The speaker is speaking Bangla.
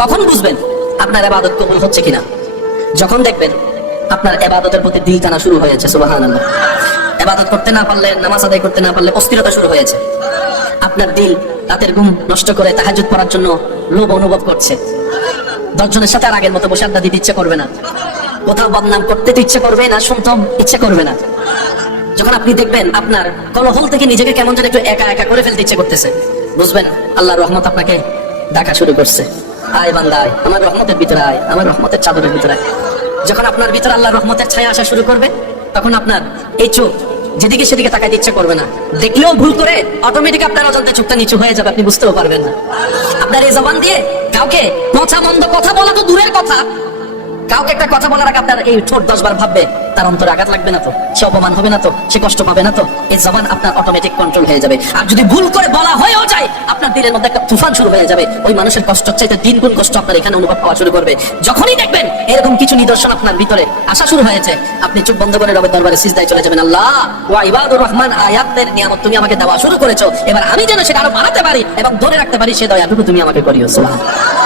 কখন বুঝবেন আপনার ইবাদত কবুল হচ্ছে কিনা? যখন দেখবেন আপনার ইবাদতের প্রতি দিল টানা শুরু হয়েছে। সুবহানাল্লাহ। ইবাদত করতে না পারলে, নামাজ আদায় করতে না পারলে অস্থিরতা শুরু হয়েছে। আপনার দিল রাতের ঘুম নষ্ট করে তাহাজ্জুদ পড়ার জন্য লোভ অনুভব করছে। 10 জনের সাথে আর আগের মতো বসে আড্ডা দিতে ইচ্ছে করবে না, কোথাও বদনাম করতে তো ইচ্ছে করবে না, শুনতে ইচ্ছে করবে না। যখন আপনি দেখবেন আপনার কলহল থেকে নিজেকে কেমন যেন একটু একা একা করে ফেলতে ইচ্ছে করতেছে, বুঝবেন আল্লাহর রহমত আপনাকে ডাকা শুরু করছে। আয় বান্দা আয়, আমার রহমতের ভিতরে আয়, আমার রহমতের চাদরের ভিতরে আয়। যখন আপনার ভিতরে আল্লাহর রহমতের ছায়া আসা শুরু করবে, তখন আপনার এই চোখ যেদিকে সেদিকে তাকাইতে ইচ্ছে করবে না। দেখলেও ভুল করে অটোমেটিক আপনার অজান্তে চোখটা নিচু হয়ে যাবে, আপনি বুঝতেও পারবেন না। আপনার এই জবান দিয়ে কাউকে পচা মন্দ কথা বলা তো দূরের কথা, কাউকে একটা কথা বলার আগে আপনার এই ঠোঁট 10 বার ভাববে, তার অন্তরে আঘাত লাগবে না তো, সে অপমান হবে না তো, সে কষ্ট পাবে না তো। এই জবান আপনার অটোমেটিক কন্ট্রোল হয়ে যাবে। আর যদি ভুল করে বলা হয়েও যায়, আপনার দিলের মধ্যে একটা তুফান শুরু হয়ে যাবে। ওই মানুষের কষ্ট চাইতে 3 গুণ কষ্ট আপনার এখানে অনুভব পাওয়া শুরু করবে। যখনই দেখবেন এরকম কিছু নিদর্শন আপনার ভিতরে আসা শুরু হয়েছে, আপনি চোখ বন্ধ করে রবের দরবারে সিজদায় চলে যাবেন। আল্লাহ ওয়া ইবাদুর রহমান আয়াতের নিয়ামত তুমি আমাকে দেওয়া শুরু করেছো, এবার আমি যেন সেটা আরো বাড়াতে পারি এবং ধরে রাখতে পারি, সে দয়াটুকু তুমি আমাকে করিও। সুবহানাল্লাহ।